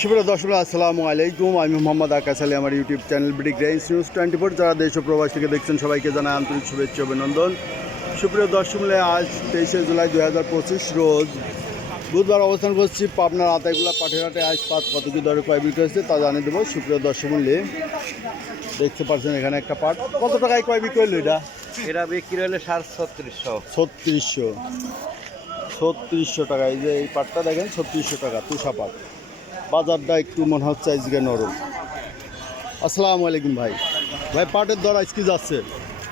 সুপ্রিয় দর্শক আসসালামু আলাইকুম। আমি মোহাম্মদ আকাশ আলী, আমার YouTube channel BD grains news 24 যারা দেশ ও প্রবাস থেকে দেখছেন সবাইকে জানাই আন্তরিক শুভেচ্ছা অভিনন্দন। সুপ্রিয় দর্শক, আজ 23শে জুলাই 2025 রোজ বুধবার অবস্থান করছি পাবনার আতাইগুলা পাঠেরহাটে। আজ পাঁচ কত কি দরে কয় বিক্রি হয়েছে তা জানিয়ে দেবো। সুপ্রিয় দর্শক মূল্যে দেখতে পাচ্ছেন এখানে একটা পাট কত টাকায় কয় বিক্রি হলো? এটা বিক্রি হলে 3600। 3600 টাকা। এই যে এই পাটটা দেখেন 3600 টাকা, তুষা পাট। বাজারটা একটু মনে হচ্ছে আজকে নরম। আসসালামু আলাইকুম ভাই। পাটের দর আজ কি যাচ্ছে?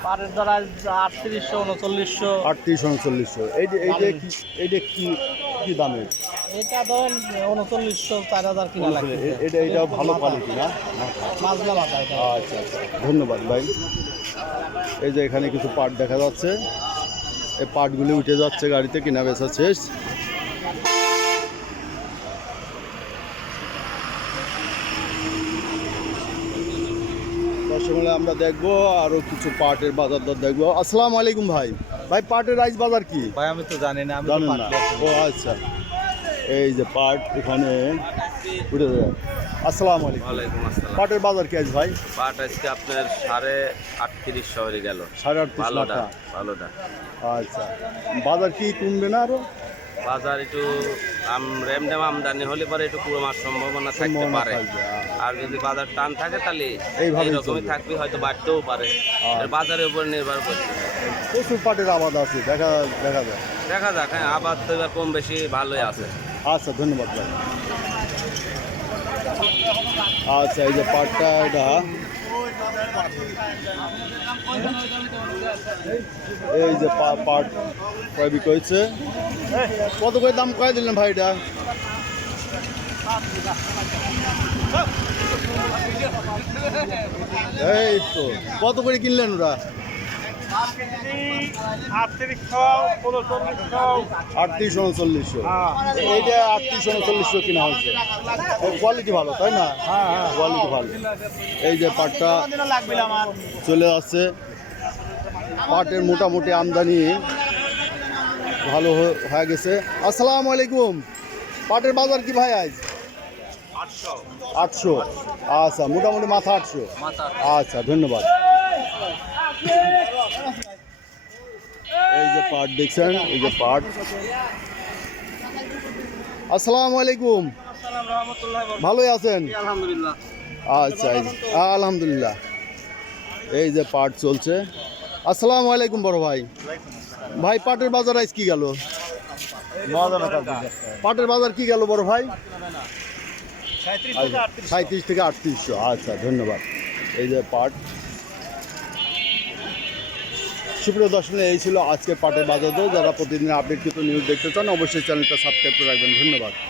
পাটের দর আজ 3800, 3900। 3800, 3900। এইটা কি দামের? এটা ধরেন 3900, 4000 কিনা লাগে। এটা ভালো কোয়ালিটি না? মাছলা মাথা এটা। আচ্ছা আচ্ছা, ধন্যবাদ ভাই। এই যে এখানে কিছু পাট দেখা যাচ্ছে, এই পাটগুলি উঠে যাচ্ছে গাড়িতে, কিনা বেচা শেষ। দর্শকমূল্যে আমরা দেখবো আরো কিছু পাটের বাজার দর দেখবো। আসসালামু আলাইকুম ভাই। পাটের রাইস বাজার কি? ভাই আমি তো জানি না, আমি তো জানেন পাট না? বেচি না। ও আচ্ছা, এই যে পাট এখানে উঠে যায়। আসসালামু আলাইকুম। ওয়ালাইকুম আসসালাম। পাটের বাজার কি আজ ভাই? পাট আজকে আপনার 3850 হয়ে গেল। 38.5 ভালোটা টাকা। ভালোটা। আচ্ছা, বাজার কি কমবে না আরো? বাজার একটু রেমডেম আমদানি হলে পরে একটু কমার সম্ভাবনা থাকতে পারে। থাকবে, আর যদি বাজার টান থাকে তাহলে এইভাবেই এইরকমই চলবে। থাকবে, হয়তো বাড়তেও পারে। আচ্ছা। বাজারের উপর নির্ভর করছে। প্রচুর পাটের আবাদ আছে, দেখা যায়। দেখা যাক। হ্যাঁ, আবার তো এবার কম বেশি ভালোই আছে। আচ্ছা, ধন্যবাদ ভাই। আচ্ছা, এই যে পাটটা এটা, এই যে পাট কয় বিক্রি হয়েছে? কত করে দাম কয় দিলেন ভাই এটা? এই তো কত করে কিনলেন ওরা? 3800, 3900। এইটা 3800 কিনা হয়েছে। কোয়ালিটি ভালো, তাই না? কোয়ালিটি ভালো। এই যে পাটটা চলে আসছে, পাটের মোটামুটি আমদানি ভালো হয়ে গেছে। আসসালামু আলাইকুম। পাটের বাজার কি ভাই আজ? 800। আচ্ছা, মোটামুটি মাথা 800। আচ্ছা, ধন্যবাদ। এই যে পাট দেখছেন, এই যে পাট। আসসালামু আলাইকুম। ভালোই আছেন? আলহামদুলিল্লাহ। আচ্ছা, আলহামদুলিল্লাহ। এই যে পাট চলছে। আসসালামু আলাইকুম বড় ভাই। পাটের বাজার আজ কি গেল? পাটের বাজার কি গেল বড় ভাই? 37 থেকে 3800। আচ্ছা, ধন্যবাদ। এই যে পাট। সুপ্রিয় দর্শক, এই ছিল আজকের পাটের বাজার দর। যারা প্রতিদিন আপডেটকৃত নিউজ দেখতে চান অবশ্যই চ্যানেলটা সাবস্ক্রাইব করে রাখবেন। ধন্যবাদ।